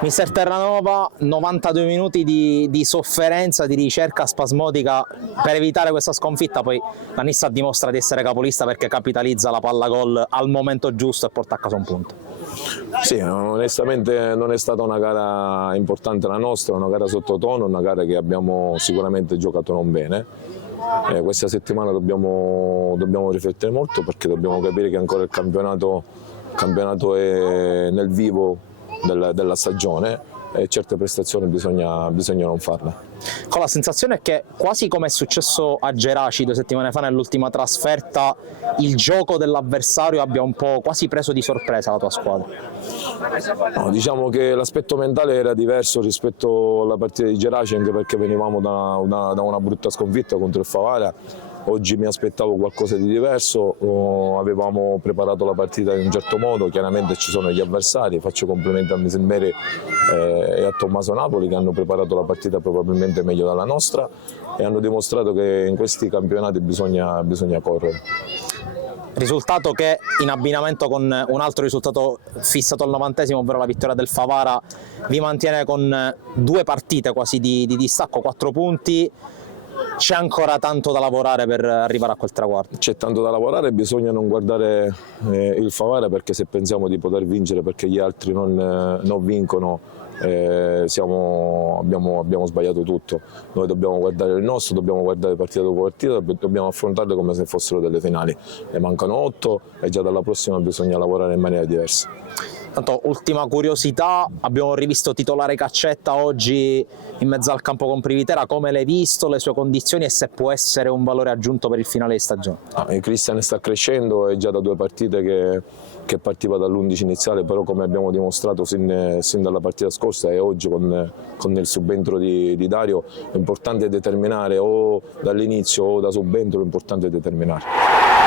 Mister Terranova, 92 minuti di sofferenza, di ricerca spasmodica per evitare questa sconfitta, poi la Nissa dimostra di essere capolista perché capitalizza la palla gol al momento giusto e porta a casa un punto. Sì, onestamente non è stata una gara importante la nostra, una gara sottotono, una gara che abbiamo sicuramente giocato non bene. Questa settimana dobbiamo riflettere molto perché dobbiamo capire che ancora il campionato è nel vivo della stagione e certe prestazioni bisogna non farle. Con la sensazione che, quasi come è successo a Geraci 2 settimane fa nell'ultima trasferta, il gioco dell'avversario abbia un po' quasi preso di sorpresa la tua squadra. No, diciamo che l'aspetto mentale era diverso rispetto alla partita di Geraci, anche perché venivamo da una brutta sconfitta contro il Favara. Oggi mi aspettavo qualcosa di diverso, avevamo preparato la partita in un certo modo, chiaramente ci sono gli avversari, faccio complimenti a Miselmeri e a Tommaso Napoli che hanno preparato la partita probabilmente meglio della nostra e hanno dimostrato che in questi campionati bisogna correre. Risultato che, in abbinamento con un altro risultato fissato al 90°, ovvero la vittoria del Favara, vi mantiene con 2 partite quasi di distacco, 4 punti. C'è ancora tanto da lavorare per arrivare a quel traguardo? C'è tanto da lavorare, bisogna non guardare il Favara, perché se pensiamo di poter vincere perché gli altri non vincono abbiamo sbagliato tutto. Noi dobbiamo guardare il nostro, dobbiamo guardare partita dopo partita, dobbiamo affrontarle come se fossero delle finali. Ne mancano 8 e già dalla prossima bisogna lavorare in maniera diversa. Tanto, ultima curiosità, abbiamo rivisto titolare Caccetta oggi in mezzo al campo con Privitera. Come l'hai visto, le sue condizioni e se può essere un valore aggiunto per il finale di stagione? Cristian sta crescendo, è già da 2 partite che partiva dall'11 iniziale, però come abbiamo dimostrato sin dalla partita scorsa e oggi con il subentro di Dario, l'importante è determinare, o dall'inizio o da subentro, l'importante è determinare.